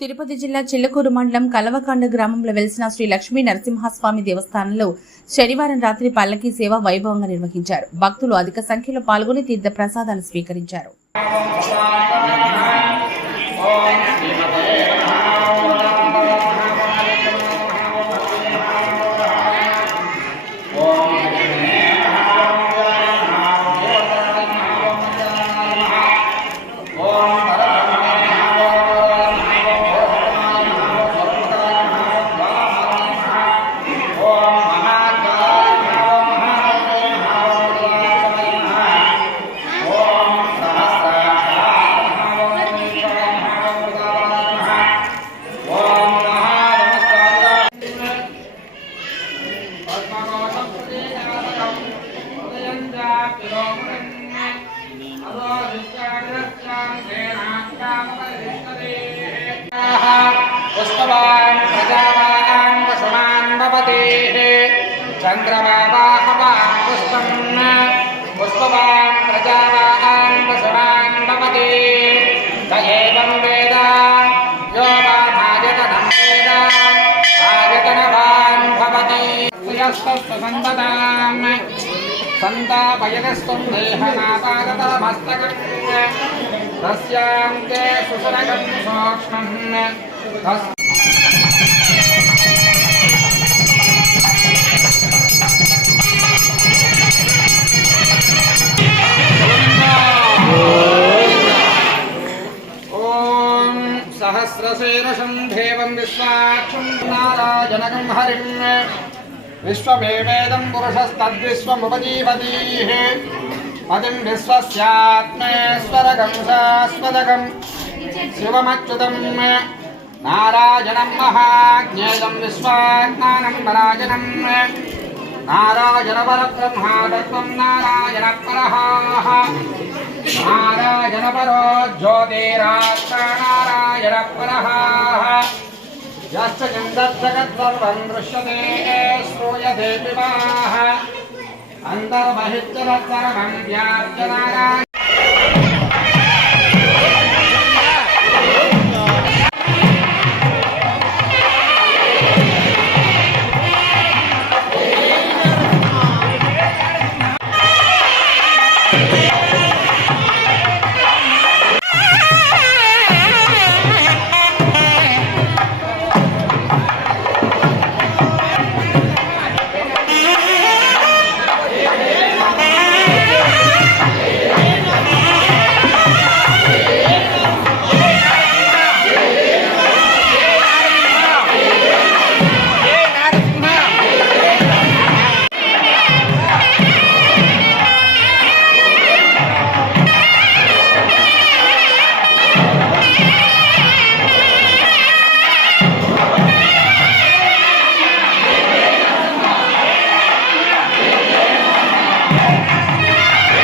తిరుపతి జిల్లా చిల్లకూరు మండలం కలవకాండ గ్రామంలో వెలిసిన శ్రీ లక్ష్మీ నరసింహస్వామి దేవస్థానంలో శనివారం రాత్రి పల్లకీ సేవ వైభవంగా నిర్వహించారు. భక్తులు అధిక సంఖ్యలో పాల్గొని తీర్థ ప్రసాదాలు స్వీకరించారు. पुष्पवान् प्रजावान् पशुमान् भवतेः चन्द्रमावाहवान् पुष्पम् पुष्पवान् प्रजावान् पशुमान् भवति स एवं वेद यो वामायतनं वेद आयतनवान् भवति श्रियस्तस्तु सन्तताम् सन्तापयतस्त्वं देहनापादतमस्तकम् तस्यान्ते सुसुरगं तस् देवं विश्वाक्षं विश्वमेवेदं पुरुषस्तद्विश्वमुपजीवतीः। पतिं विश्वस्यात्मेश्वरकं शाश्वतकं शिवमच्युतं नारायणं महाज्ञेयं विश्वाज्ञानं नारायणं नारायणपरब्रह्मा नारायणपरः नारायणपरो ज्योतिरात्मा नारायणपरः यश्च चन्दज्जगत्सर्वं दृश्यते श्रूयते विवाह अन्तर्बहिश्चरत्सर्वं व्याप्य नारायण